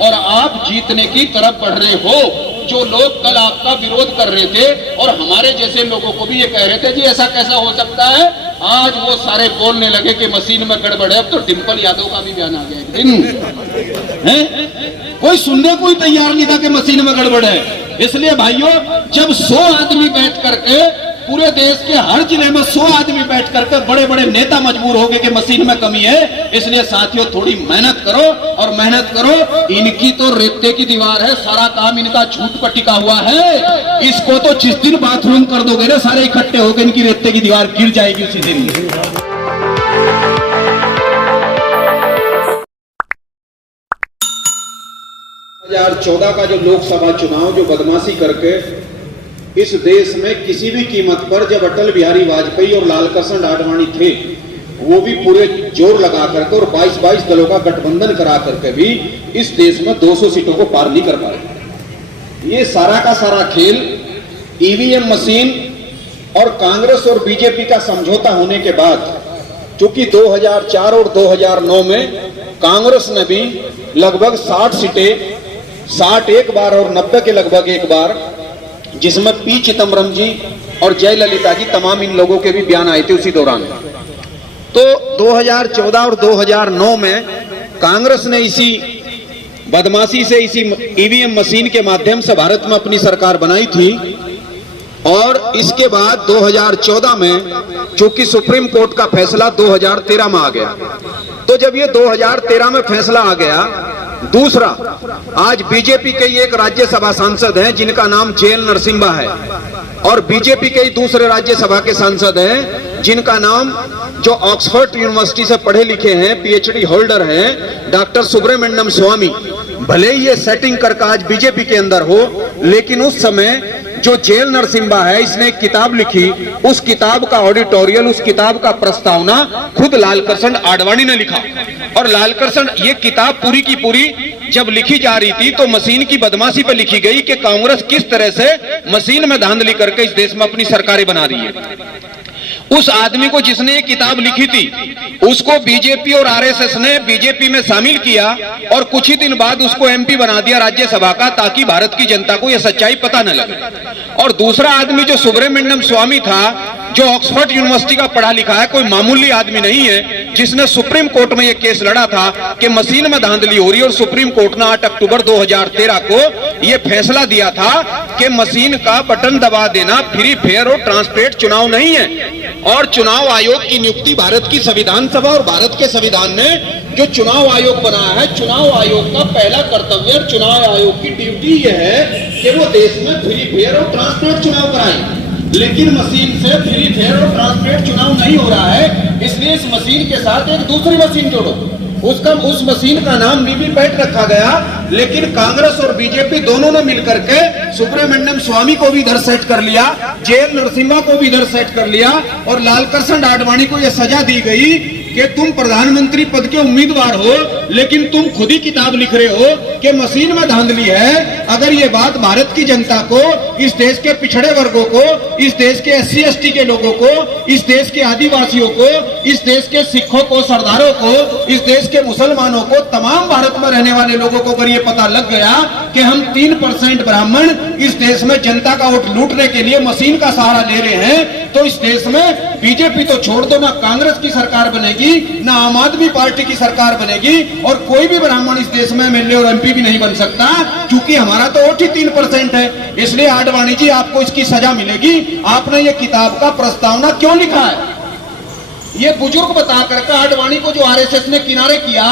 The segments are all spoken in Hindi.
और आप जीतने की तरफ बढ़ रहे हो। जो लोग कल आपका विरोध कर रहे थे और हमारे जैसे लोगों को भी ये कह रहे थे जी ऐसा कैसा हो सकता है, आज वो सारे बोलने लगे कि मशीन में गड़बड़ है। अब तो डिम्पल यादव का भी बयान आ गया एक दिन है, कोई सुनने को ही तैयार नहीं था कि मशीन में गड़बड़ है। इसलिए भाइयों, जब 100 आदमी बैठ करके पूरे देश के हर जिले में 100 आदमी बैठ करके बड़े बड़े नेता मजबूर हो गए कि मशीन में कमी है, इसलिए साथियों थोड़ी मेहनत करो और मेहनत करो। इनकी तो रेते की दीवार है, सारा काम इनका झूठ पर टिका हुआ है। इसको तो जिस दिन बाथरूम कर दोगे ना सारे इकट्ठे होकर, इनकी रेते की दीवार गिर जाएगी उसी दिन। 2014 का जो लोकसभा चुनाव जो बदमाशी करके इस देश में किसी भी कीमत पर, जब अटल बिहारी वाजपेयी और लालकृष्ण आडवाणी थे, वो भी पूरे जोर लगा करके और 22 दलों का गठबंधन करा करके भी इस देश में 200 सीटों को पार नहीं कर पाए। ये सारा का सारा खेल ईवीएम मशीन और कांग्रेस और बीजेपी का समझौता होने के बाद, चूंकि 2004 और 2009 में कांग्रेस ने भी लगभग 60 सीटें, 60 एक बार और 90 के लगभग एक बार, जिसमें पी चिदम्बरम जी और जयललिता जी, तमाम इन लोगों के भी बयान आए थे उसी दौरान। तो 2014 और 2009 में कांग्रेस ने इसी बदमाशी से, इसी ईवीएम मशीन के माध्यम से भारत में अपनी सरकार बनाई थी। और इसके बाद 2014 में चूंकि सुप्रीम कोर्ट का फैसला 2013 में आ गया, तो जब ये 2013 में फैसला आ गया, दूसरा, आज बीजेपी के एक राज्यसभा सांसद हैं जिनका नाम जेएल नरसिम्हा है, और बीजेपी के दूसरे राज्यसभा के सांसद हैं जिनका नाम, जो ऑक्सफोर्ड यूनिवर्सिटी से पढ़े लिखे हैं, पीएचडी होल्डर हैं, डॉक्टर सुब्रमण्यम स्वामी। भले ही ये सेटिंग करके आज बीजेपी के अंदर हो, लेकिन उस समय जो जेएल नरसिम्हा है, इसने एक किताब लिखी, उस किताब का ऑडिटोरियल, उस किताब का प्रस्तावना खुद लालकृष्ण आडवाणी ने लिखा। और लालकृष्ण, ये किताब पूरी की पूरी जब लिखी जा रही थी तो मशीन की बदमाशी पर लिखी गई कि कांग्रेस किस तरह से मशीन में धांधली करके इस देश में अपनी सरकारें बना रही है। उस आदमी को जिसने ये किताब लिखी थी, उसको बीजेपी और आरएसएस ने बीजेपी में शामिल किया और कुछ ही दिन बाद उसको एमपी बना दिया राज्यसभा का, ताकि भारत की जनता को यह सच्चाई पता न लगे। और दूसरा आदमी जो सुब्रमण्यम स्वामी था, जो ऑक्सफोर्ड यूनिवर्सिटी का पढ़ा लिखा है, कोई मामूली आदमी नहीं है, जिसने सुप्रीम कोर्ट में यह केस लड़ा था कि मशीन में धांधली हो रही है। और सुप्रीम कोर्ट ने 8 अक्टूबर 2013 को यह फैसला दिया था कि मशीन का बटन दबा देना फ्री, फेयर और ट्रांसपेरेंट चुनाव नहीं है। और चुनाव आयोग की नियुक्ति भारत की संविधान सभा और भारत के संविधान ने जो चुनाव आयोग बनाया है, चुनाव आयोग का पहला कर्तव्य और चुनाव आयोग की ड्यूटी यह है कि वो देश में फ्री, फेयर और ट्रांसपेरेंट चुनाव कराए। लेकिन मशीन से फ्री, फेयर और ट्रांसपेरेंट चुनाव नहीं हो रहा है, इसलिए इस मशीन के साथ एक दूसरी मशीन जोड़ो। उस मशीन का नाम वीवीपैट रखा गया। लेकिन कांग्रेस और बीजेपी दोनों ने मिलकर के सुब्रमण्यम स्वामी को भी इधर सेट कर लिया, जेएल नरसिम्हा को भी इधर सेट कर लिया, और लालकृष्ण आडवाणी को यह सजा दी गई कि तुम प्रधानमंत्री पद के उम्मीदवार हो, लेकिन तुम खुद ही किताब लिख रहे हो कि मशीन में धांधली है। अगर ये बात भारत की जनता को, इस देश के पिछड़े वर्गों को, इस देश के SC ST के लोगों को, इस देश के आदिवासियों को, इस देश के सिखों को, सरदारों को, इस देश के मुसलमानों को, तमाम भारत में रहने वाले लोगों को अगर ये पता लग गया कि हम 3% ब्राह्मण इस देश में जनता का वोट लूटने के लिए मशीन का सहारा ले रहे हैं, तो इस देश में बीजेपी तो छोड़ दो, ना कांग्रेस की सरकार बनेगी, ना आम आदमी पार्टी की सरकार बनेगी, और कोई भी ब्राह्मण इस देश में MLA और MP भी नहीं बन सकता, क्योंकि हमारा तो वोट ही 3% है। इसलिए आडवाणी जी, आपको इसकी सजा मिलेगी। आपने ये किताब का प्रस्तावना क्यों लिखा है? ये बुजुर्ग बता करके आडवाणी को जो आरएसएस ने किनारे किया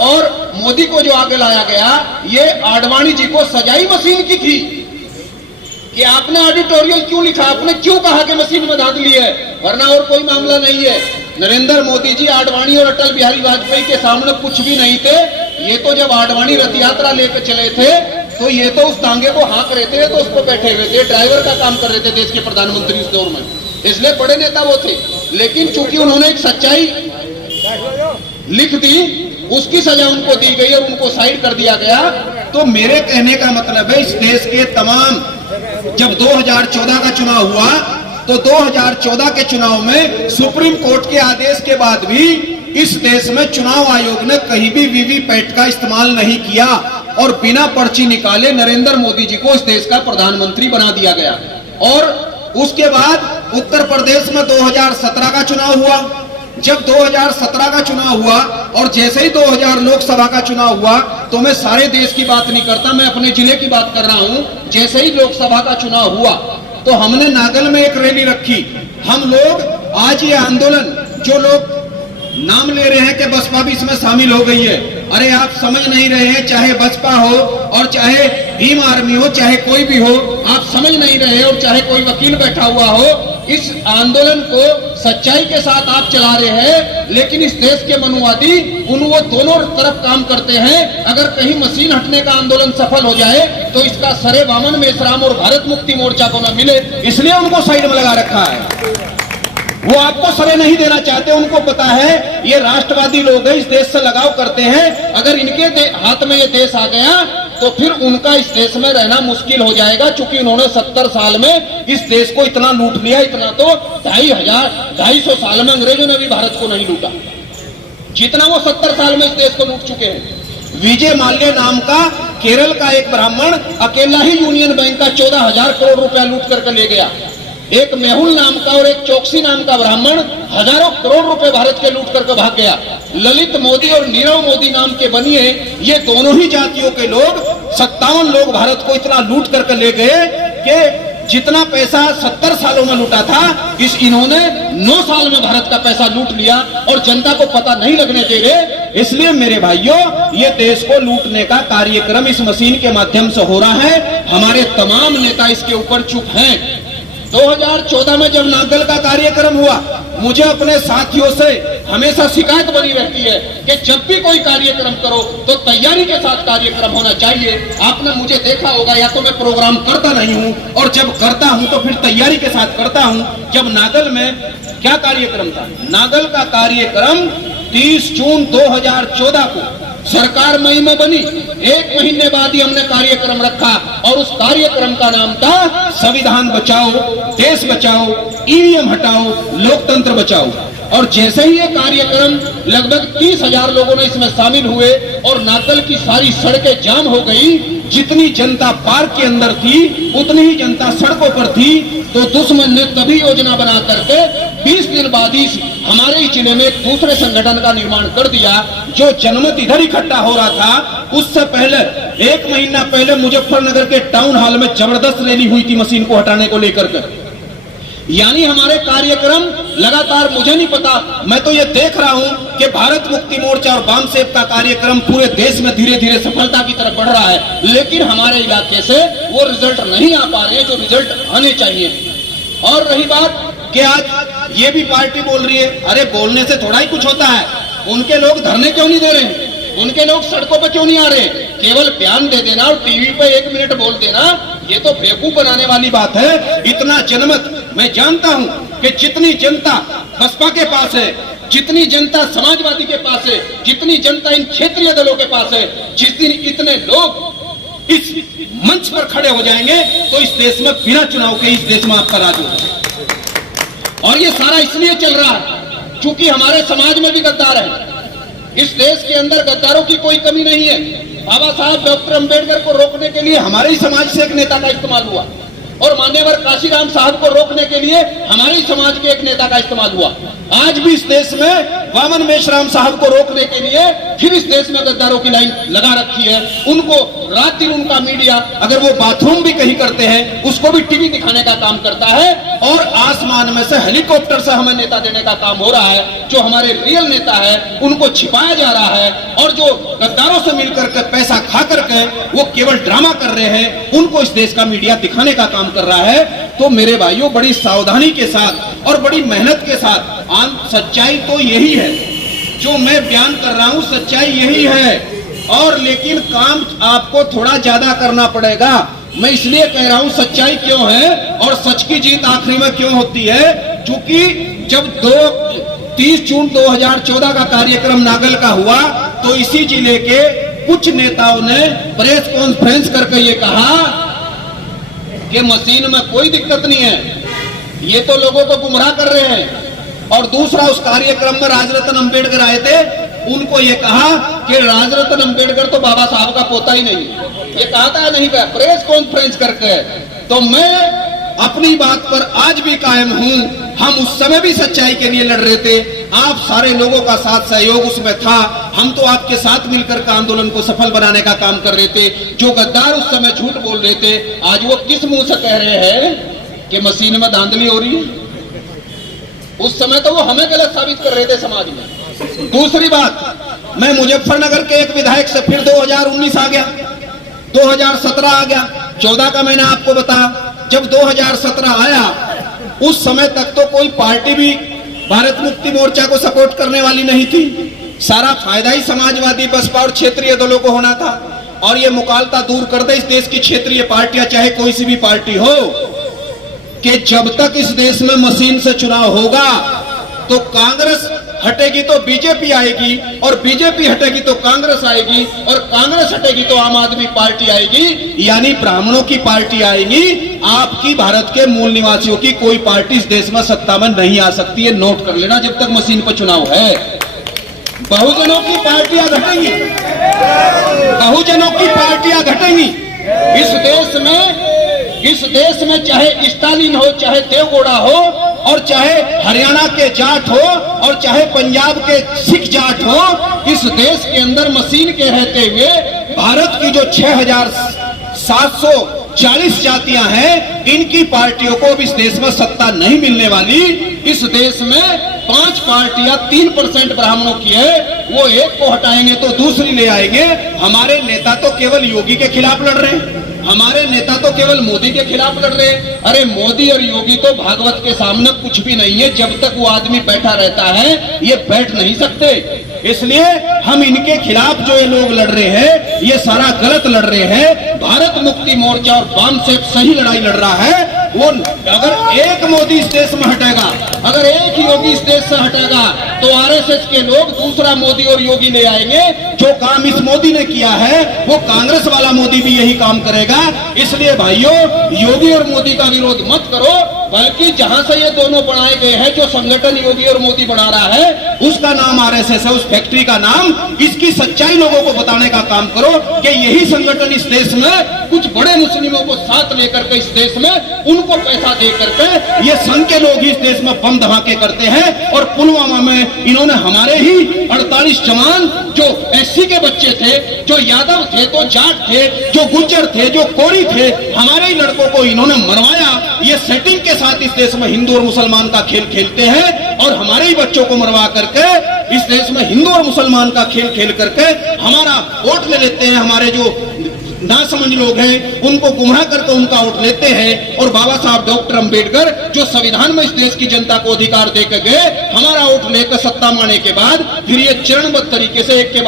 और मोदी को जो आगे लाया गया, ये आडवाणी जी को सजाई मशीन की थी कि आपने ऑडिटोरियल क्यों लिखा, आपने क्यों कहा कि मशीन में धांधली है, वरना और कोई मामला नहीं है। नरेंद्र मोदी जी आडवाणी और अटल बिहारी वाजपेयी के सामने कुछ भी नहीं थे। ये तो जब आडवाणी रथ यात्रा लेकर चले थे, तो ये तो उस तांगे को हाँक रहे थे, तो उस पर बैठे हुए थे, ड्राइवर का काम कर रहे थे देश के प्रधानमंत्री उस दौर में, इसलिए बड़े नेता वो थे। लेकिन चूंकि उन्होंने एक सच्चाई लिख दी, उसकी सजा उनको दी गई और उनको साइड कर दिया गया। तो मेरे कहने का मतलब है, इस देश के तमाम, जब 2014 का चुनाव हुआ, तो 2014 के चुनाव में सुप्रीम कोर्ट के आदेश के बाद भी इस देश में चुनाव आयोग ने कहीं भी वीवीपैट का इस्तेमाल नहीं किया। और बिना पर्ची निकाले नरेंद्र मोदी जी को इस देश का प्रधानमंत्री बना दिया गया। और उसके बाद उत्तर प्रदेश में 2017 का चुनाव हुआ। जब 2017 का चुनाव हुआ और जैसे ही 2000 लोकसभा का चुनाव हुआ, तो मैं सारे देश की बात नहीं करता, मैं अपने जिले की बात कर रहा हूं। जैसे ही लोकसभा का चुनाव हुआ तो हमने नागल में एक रैली रखी। हम लोग आज ये आंदोलन, जो लोग नाम ले रहे हैं कि बसपा भी इसमें शामिल हो गई है, अरे आप समझ नहीं रहे हैं, चाहे बसपा हो और चाहे भीम आर्मी हो, चाहे कोई भी हो, आप समझ नहीं रहे और चाहे कोई वकील बैठा हुआ हो, इस आंदोलन को सच्चाई के साथ आप चला रहे हैं, लेकिन इस देश के मनुवादी वो दोनों तरफ काम करते हैं। अगर कहीं मशीन हटने का आंदोलन सफल हो जाए तो इसका सरे वामन मेश्राम और भारत मुक्ति मोर्चा को न मिले, इसलिए उनको साइड में लगा रखा है। वो आपको सरे नहीं देना चाहते, उनको पता है ये राष्ट्रवादी लोग हैं, इस देश से लगाव करते हैं। अगर इनके हाथ में ये देश आ गया तो फिर उनका इस देश में रहना मुश्किल हो जाएगा, क्योंकि उन्होंने 70 साल में इस देश को इतना लूट लिया, इतना तो 250 साल में अंग्रेजों ने भी भारत को नहीं लूटा जितना वो 70 साल में इस देश को लूट चुके हैं। विजय माल्या नाम का केरल का एक ब्राह्मण अकेला ही यूनियन बैंक का 14,000 करोड़ रुपया लूट करके ले गया। एक मेहुल नाम का और एक चौकसी नाम का ब्राह्मण हजारों करोड़ रुपए भारत के लूट करके भाग गया। ललित मोदी और नीरव मोदी नाम के बनिए, ये दोनों ही जातियों के लोग 57 लोग भारत को इतना लूट करके ले गए कि जितना पैसा 70 सालों में लूटा था, इन्होंने 9 साल में भारत का पैसा लूट लिया और जनता को पता नहीं लगने दे रहे। इसलिए मेरे भाइयों, ये देश को लूटने का कार्यक्रम इस मशीन के माध्यम से हो रहा है। हमारे तमाम नेता इसके ऊपर चुप हैं। 2014 में जब नागल का कार्यक्रम हुआ, मुझे अपने साथियों से हमेशा शिकायत बनी रहती है कि जब भी कोई कार्यक्रम करो तो तैयारी के साथ कार्यक्रम होना चाहिए। आपने मुझे देखा होगा, या तो मैं प्रोग्राम करता नहीं हूं और जब करता हूं तो फिर तैयारी के साथ करता हूं। जब नागल में क्या कार्यक्रम था? नागल का कार्यक्रम 30 जून 2014 को सरकार मई में बनी, 1 महीने बाद ही हमने कार्यक्रम रखा और उस कार्यक्रम का नाम था संविधान बचाओ, देश बचाओ, ईवीएम हटाओ, लोकतंत्र बचाओ। और जैसे ही ये कार्यक्रम, लगभग 30,000 लोगों ने इसमें शामिल हुए और नागल की सारी सड़कें जाम हो गई। जितनी जनता पार्क के अंदर थी उतनी ही जनता सड़कों पर थी। तो दुश्मन ने तभी योजना बना करके 20 दिन बाद ही हमारे ही जिले में एक दूसरे संगठन का निर्माण कर दिया, जो जनमत इधर इकट्ठा हो रहा था। उससे पहले 1 महीना पहले मुजफ्फरनगर के टाउन हॉल में जबरदस्त रैली हुई थी मशीन को हटाने को लेकर के। यानी हमारे कार्यक्रम लगातार, मुझे नहीं पता, मैं तो ये देख रहा हूं कि भारत मुक्ति मोर्चा और वामसेप का कार्यक्रम पूरे देश में धीरे धीरे सफलता की तरफ बढ़ रहा है, लेकिन हमारे इलाके से वो रिजल्ट नहीं आ पा रहे जो रिजल्ट आने चाहिए। और रही बात कि आज ये भी पार्टी बोल रही है, अरे बोलने से थोड़ा ही कुछ होता है। उनके लोग धरने क्यों नहीं दे रहे हैं? उनके लोग सड़कों पे क्यों नहीं आ रहे? केवल बयान दे देना और टीवी पे 1 मिनट बोल देना, ये तो बेवकूफ बनाने वाली बात है। इतना जनमत, मैं जानता हूं कि जितनी जनता बसपा के पास है, जितनी जनता समाजवादी के पास है, जितनी जनता इन क्षेत्रीय दलों के पास है, जिस दिन इतने लोग इस मंच पर खड़े हो जाएंगे तो इस देश में बिना चुनाव के इस देश में आपका राज होगा। और ये सारा इसलिए चल रहा है क्योंकि हमारे समाज में भी गद्दार है। इस देश के अंदर गद्दारों की कोई कमी नहीं है। बाबा साहब डॉक्टर अंबेडकर को रोकने के लिए हमारे ही समाज से एक नेता का इस्तेमाल हुआ और मान्यवर काशीराम साहब को रोकने के लिए हमारे ही समाज के एक नेता का इस्तेमाल हुआ। आज भी इस देश में वामन मेश्राम साहब को रोकने के लिए फिर इस देश में गद्दारों की लाइन लगा रखी है। उनको रात दिन उनका मीडिया, अगर वो बाथरूम भी कहीं करते हैं, उसको भी टीवी दिखाने का काम करता है और आसमान में से हेलीकॉप्टर से हमें नेता देने का काम हो रहा है। जो हमारे रियल नेता है उनको छिपाया जा रहा है और जो गद्दारों से मिलकर के पैसा खा करके वो केवल ड्रामा कर रहे हैं, उनको इस देश का मीडिया दिखाने का काम कर रहा है। तो मेरे भाइयों, बड़ी सावधानी के साथ और बड़ी मेहनत के साथ, सच्चाई तो यही है जो मैं बयान कर रहा हूं, सच्चाई यही है। और लेकिन काम आपको थोड़ा ज्यादा करना पड़ेगा। मैं इसलिए कह रहा हूं सच्चाई क्यों है और सच की जीत आखिरी में क्यों होती है, क्योंकि जब 30 जून 2014 का कार्यक्रम नागल का हुआ तो इसी जिले के कुछ नेताओं ने प्रेस कॉन्फ्रेंस करके ये कहा कि मशीन में कोई दिक्कत नहीं है, ये तो लोगों को गुमराह कर रहे हैं। और दूसरा, उस कार्यक्रम में राजरत्न अंबेडकर आए थे उनको ये कहा कि राजरत्न अंबेडकर तो बाबा साहब का पोता ही नहीं, ये कहा था नहीं कहा प्रेस कॉन्फ्रेंस करके। तो मैं अपनी बात पर आज भी कायम हूं। हम उस समय भी सच्चाई के लिए लड़ रहे थे, आप सारे लोगों का साथ सहयोग उसमें था। हम तो आपके साथ मिलकर के आंदोलन को सफल बनाने का काम कर रहे थे। जो गद्दार उस समय झूठ बोल रहे थे, आज वो किस मुंह से कह रहे हैं कि मशीन में धांधली हो रही है? उस समय तो वो हमें गलत साबित कर रहे थे समाज में। दूसरी बात, मैं मुजफ्फरनगर के एक विधायक से फिर 2019 आ गया, 2017 आ गया, 14 का मैंने आपको बताया। जब 2017 आया, उस समय तक तो कोई पार्टी भी भारत मुक्ति मोर्चा को सपोर्ट करने वाली नहीं थी। सारा फायदा ही समाजवादी, बसपा और क्षेत्रीय दलों को होना था। और ये मुकालता दूर कर दे इस देश की क्षेत्रीय पार्टियां, चाहे कोई सी भी पार्टी हो, कि जब तक इस देश में मशीन से चुनाव होगा तो कांग्रेस हटेगी तो बीजेपी आएगी, और बीजेपी हटेगी तो कांग्रेस आएगी, और कांग्रेस हटेगी तो आम आदमी पार्टी आएगी, यानी ब्राह्मणों की पार्टी आएगी। आपकी भारत के मूल निवासियों की कोई पार्टी इस देश में सत्ता में नहीं आ सकती है, नोट कर लेना जब तक मशीन पर चुनाव है। बहुजनों की पार्टियां घटेंगी, बहुजनों की पार्टियां घटेंगी इस देश में चाहे स्टालिन हो, चाहे देवगौड़ा हो, और चाहे हरियाणा के जाट हो, और चाहे पंजाब के सिख जाट हो, इस देश के अंदर मशीन के रहते हुए भारत की जो 6740 जातियां हैं, इनकी पार्टियों को अब इस देश में सत्ता नहीं मिलने वाली। इस देश में 5 पार्टियां 3% ब्राह्मणों की है, वो एक को हटाएंगे तो दूसरी ले आएंगे। हमारे नेता तो केवल योगी के खिलाफ लड़ रहे हैं, हमारे नेता तो केवल मोदी के खिलाफ लड़ रहे हैं। अरे मोदी और योगी तो भागवत के सामने कुछ भी नहीं है। जब तक वो आदमी बैठा रहता है, ये बैठ नहीं सकते। इसलिए हम इनके खिलाफ जो ये लोग लड़ रहे हैं, ये सारा गलत लड़ रहे हैं। भारत मुक्ति मोर्चा और वाम से सही लड़ाई लड़ रहा है। वो अगर एक मोदी इस देश में हटेगा, अगर एक योगी इस देश से हटेगा, तो आरएसएस के लोग दूसरा मोदी और योगी ले आएंगे। जो काम इस मोदी ने किया है, वो कांग्रेस वाला मोदी भी यही काम करेगा। इसलिए भाइयों, योगी और मोदी का विरोध मत करो, बल्कि जहां से ये दोनों बनाए गए हैं, जो संगठन योगी और मोदी बना रहा है, उसका नाम आरएसएस है, उस फैक्ट्री का नाम। इसकी सच्चाई लोगों को बताने का काम करो कि यही संगठन इस देश में कुछ बड़े मुस्लिमों को साथ लेकर के इस देश में उनको पैसा दे करके ये संघ के लोग इस देश में बम धमाके करते हैं। और पुलवामा में इन्होंने हमारे ही 48 जवान, जो एससी के बच्चे थे, जो यादव थे, तो जाट थे, जो गुज्जर थे, जो कोरी थे, हमारे ही लड़कों को इन्होंने मरवाया। ये सेटिंग के साथ इस देश में हिंदू और मुसलमान का खेल खेलते हैं, और हमारे ही बच्चों को मरवा करके इस देश में हिंदू और मुसलमान का खेल खेल करके हमारा वोट ले लेते हैं। हमारे जो नासमझ लोग हैं, उनको गुमराह करके उनका वोट लेते हैं। और बाबा साहब डॉक्टर अंबेडकर, जो संविधान में इस देश की जनता को अधिकार देकर गए, हमारा वोट लेकर सत्ता में आने के बाद फिर ये चरणबद्ध तरीके से एक के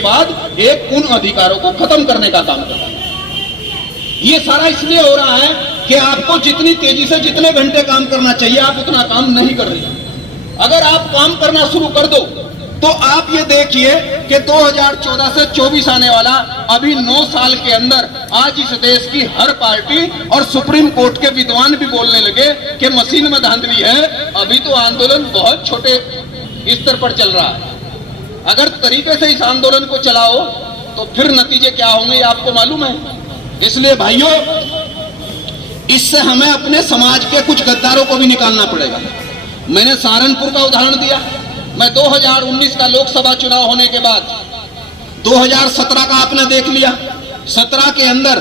बाद एक उन अधिकारों को खत्म करने का काम करते हैं। ये सारा इसलिए हो रहा है कि आपको जितनी तेजी से जितने घंटे काम करना चाहिए, आप उतना काम नहीं कर रहे। अगर आप काम करना शुरू कर दो, तो आप ये देखिए कि 2014 से 24 आने वाला, अभी 9 साल के अंदर आज इस देश की हर पार्टी और सुप्रीम कोर्ट के विद्वान भी बोलने लगे कि मशीन में धांधली है। अभी तो आंदोलन बहुत छोटे स्तर पर चल रहा है। अगर तरीके से इस आंदोलन को चलाओ तो फिर नतीजे क्या होंगे, आपको मालूम है। इसलिए भाइयों, इससे हमें अपने समाज के कुछ गद्दारों को भी निकालना पड़ेगा। मैंने सहारनपुर का उदाहरण दिया। मैं 2019 का लोकसभा चुनाव होने के बाद 2017 का आपने देख लिया। 17 के अंदर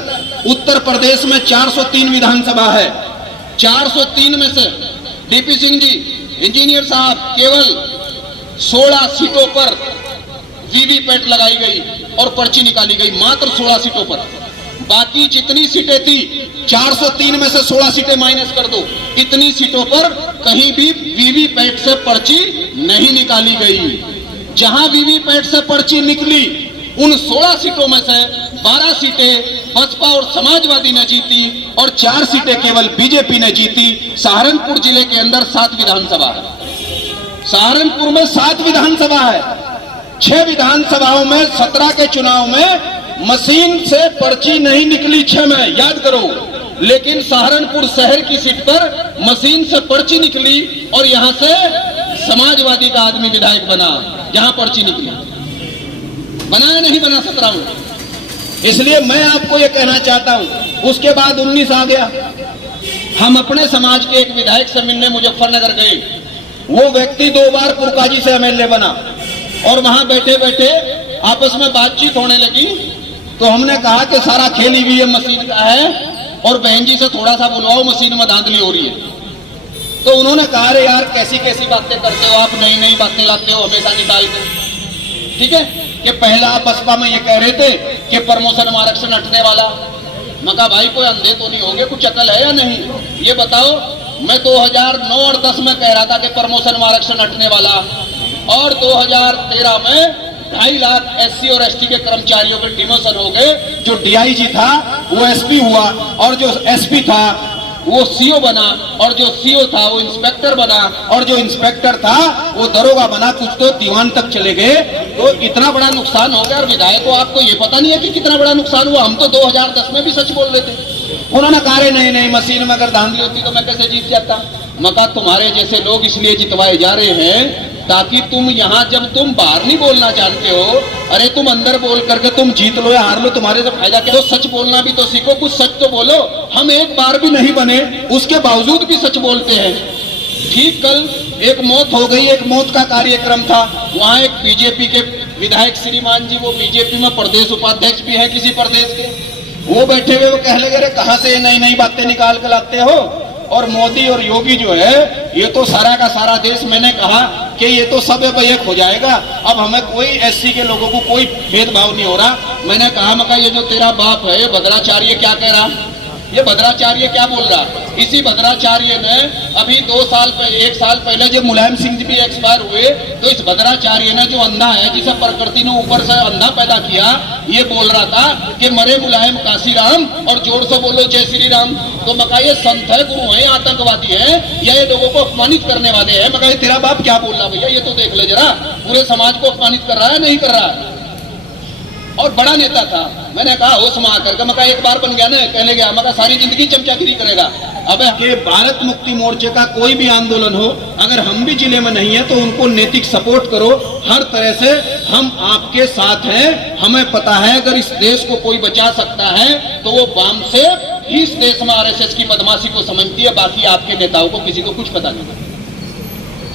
उत्तर प्रदेश में 403 विधानसभा है। 403 में से डीपी सिंह जी, इंजीनियर साहब, केवल 16 सीटों पर वीवीपैट लगाई गई और पर्ची निकाली गई, मात्र 16 सीटों पर। बाकी जितनी सीटें थी, 403 में से 16 सीटें माइनस कर दो, इतनी सीटों पर कहीं भी वीवीपैट से पर्ची नहीं निकाली गई। जहां वीवीपैट से पर्ची निकली, उन 16 सीटों में से 12 सीटें बसपा और समाजवादी ने जीती और 4 सीटें केवल बीजेपी ने जीती। सहारनपुर जिले के अंदर 7 विधानसभा है। सहारनपुर में 7 विधानसभा है। 6 विधानसभाओं में 17 के चुनाव में मशीन से पर्ची नहीं निकली 6 में, याद करो। लेकिन सहारनपुर शहर की सीट पर मशीन से पर्ची निकली और यहां से समाजवादी का आदमी विधायक बना। जहां पर्ची निकली, बनाया नहीं बना 17 में। इसलिए मैं आपको ये कहना चाहता हूं, उसके बाद 19 आ गया। हम अपने समाज के एक विधायक से मिलने मुजफ्फरनगर गए। वो व्यक्ति 2 बार पुरकाजी से एमएलए बना और वहां बैठे बैठे आपस में बातचीत होने लगी। तो हमने कहा कि सारा खेल ईवीएम मशीन का है और बहन जी से थोड़ा सा बुलवाओ, मशीन में धांधली हो रही है। तो उन्होंने कहा, अरे यार कैसी कैसी बातें करते हो आप, नई नई बातें लाते हो हमेशा निकाल के। ठीक है कि पहला आप बसपा में ये कह रहे थे कि प्रमोशन में आरक्षण हटने वाला। मैं कहा भाई कोई अंधे तो नहीं हो गए, कुछ अकल है या नहीं, ये बताओ। मैं 2009 और 10 में कह रहा था कि प्रमोशन में आरक्षण हटने वाला, और 2013 में 2.5 लाख SC और ST के कर्मचारियों के डिमोशन हो गए। जो DIG था वो SP हुआ, और जो SP था वो CO बना, और जो CO था वो इंस्पेक्टर बना, और जो इंस्पेक्टर था वो दरोगा बना, कुछ तो दीवान तक चले गए। तो इतना बड़ा नुकसान हो गया। और विधायक को आपको ये पता नहीं है कि कितना बड़ा नुकसान हुआ। हम तो 2010 में भी सच बोल रहे थे। उन्होंने कहा नहीं नहीं, मशीन में अगर धांधली होती तो मैं कैसे जीत जाता। मका तुम्हारे जैसे लोग इसलिए जितवाए जा रहे हैं ताकि तुम यहाँ, जब तुम बाहर नहीं बोलना जानते हो, अरे तुम अंदर बोल करके तुम जीत लो या हार लो, तुम्हारे से फायदा क्या। तो सच बोलना भी तो सीखो, कुछ सच तो बोलो। हम एक बार भी नहीं बने, उसके बावजूद भी सच बोलते हैं। ठीक कल एक मौत हो गई, एक मौत का कार्यक्रम था। वहां एक बीजेपी के विधायक श्रीमान जी, वो बीजेपी में प्रदेश उपाध्यक्ष भी है किसी प्रदेश के, वो बैठे हुए वो कह लगे, अरे कहां से नई नई बातें निकाल कर लाते हो। और मोदी और योगी जो है ये तो सारा का सारा देश, मैंने कहा कि ये तो सब एक हो जाएगा। अब हमें कोई SC के लोगों को कोई भेदभाव नहीं हो रहा। मैंने कहा मका ये जो तेरा बाप है भद्राचार्य क्या कह रहा, ये भद्राचार्य क्या बोल रहा। इसी भद्राचार्य ने अभी 1 साल पहले जब मुलायम सिंह जी भी एक्सपायर हुए, तो इस भद्राचार्य ने जो अंधा है, जिसे प्रकृति ने ऊपर से अंधा पैदा किया, ये बोल रहा था कि मरे मुलायम काशीराम, और जोर से बोलो जय श्री राम। तो मका ये संत है, गुरु है, आतंकवादी है, या ये लोगों को अपमानित करने वाले हैं। मका ये तेरा बाप क्या बोल रहा भैया, ये तो देख ले जरा, पूरे समाज को अपमानित कर रहा है नहीं कर रहा है। और बड़ा नेता था। मैंने कहा होश में आकर, मैं कहा एक बार बन गया ना, कहने गया, मैं कहा सारी जिंदगी चमचागिरी करेगा। अब के भारत मुक्ति मोर्चे का कोई भी आंदोलन हो, अगर हम भी जिले में नहीं है तो उनको नैतिक सपोर्ट करो। हर तरह से हम आपके साथ हैं। हमें पता है अगर इस देश को कोई बचा सकता है तो वो वाम से ही इस देश में RSS की बदमाशी को समझती है। बाकी आपके नेताओं को किसी को कुछ पता नहीं।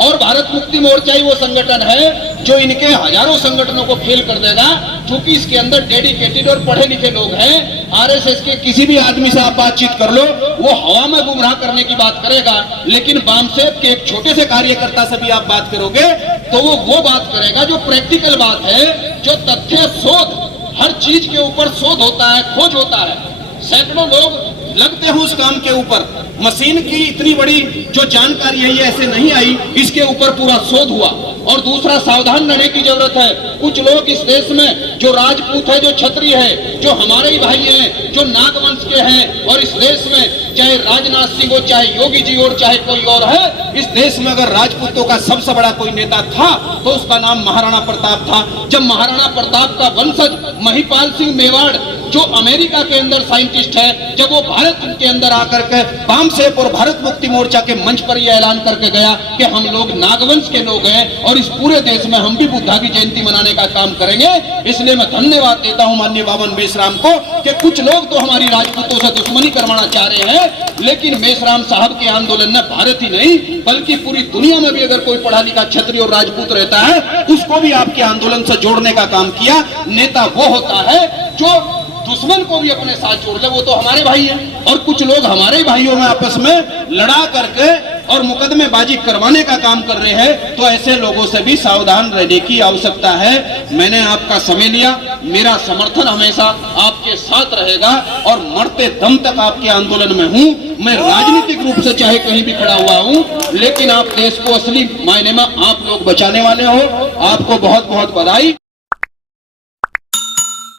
और भारत मुक्ति मोर्चा ही वो संगठन है जो इनके हजारों संगठनों को फेल कर देगा, क्योंकि इसके अंदर डेडिकेटेड और पढ़े लिखे लोग हैं। RSS के किसी भी आदमी से आप बातचीत कर लो, वो हवा में गुमराह करने की बात करेगा, लेकिन बामसेब के एक छोटे से कार्यकर्ता से भी आप बात करोगे तो वो बात करेगा जो प्रैक्टिकल बात है, जो तथ्य शोध, हर चीज के ऊपर शोध होता है, खोज होता है। सैकड़ों लोग लगते हैं उस काम के ऊपर। मशीन की इतनी बड़ी जो जानकारी है ये ऐसे नहीं आई, इसके ऊपर पूरा शोध हुआ। और दूसरा, सावधान रहने की जरूरत है। कुछ लोग इस देश में जो राजपूत है, जो क्षत्रिय है, जो हमारे ही भाई हैं, जो नागवंश के हैं, और इस देश में चाहे राजनाथ सिंह हो, चाहे योगी जी और चाहे कोई और है, इस देश में अगर राजपूतों का सबसे बड़ा कोई नेता था तो उसका नाम महाराणा प्रताप था। जब महाराणा प्रताप का वंशज महिपाल सिंह मेवाड़, जो अमेरिका के अंदर साइंटिस्ट है, जब वो भारत के अंदर आकर के बामसेब और भारत मुक्ति मोर्चा के मंच पर यह ऐलान करके गया कि हम लोग नागवंश के लोग हैं और इस पूरे देश में हम भी बुद्धा की जयंती मनाने का काम करेंगे। इसलिए मैं धन्यवाद देता हूं माननीय बावन मेश्राम को कि कुछ लोग तो हमारी राजपूतों से दुश्मनी करवाना चाह रहे हैं, लेकिन मेश्राम साहब के आंदोलन ने भारत ही नहीं बल्कि पूरी दुनिया में भी अगर कोई पढ़ा लिखा क्षत्रिय और राजपूत रहता है, उसको भी आपके आंदोलन से जोड़ने का काम किया। नेता वो होता है जो दुश्मन को भी अपने साथ जोड़ ले, वो तो हमारे भाई हैं। और कुछ लोग हमारे भाइयों में आपस में लड़ा करके और मुकदमेबाजी करवाने का काम कर रहे हैं, तो ऐसे लोगों से भी सावधान रहने की आवश्यकता है। मैंने आपका समय लिया, मेरा समर्थन हमेशा आपके साथ रहेगा और मरते दम तक आपके आंदोलन में हूं। मैं राजनीतिक रूप से चाहे कहीं भी खड़ा हुआ हूं, लेकिन आप देश को असली मायने में आप लोग बचाने वाले हो। आपको बहुत बहुत बधाई।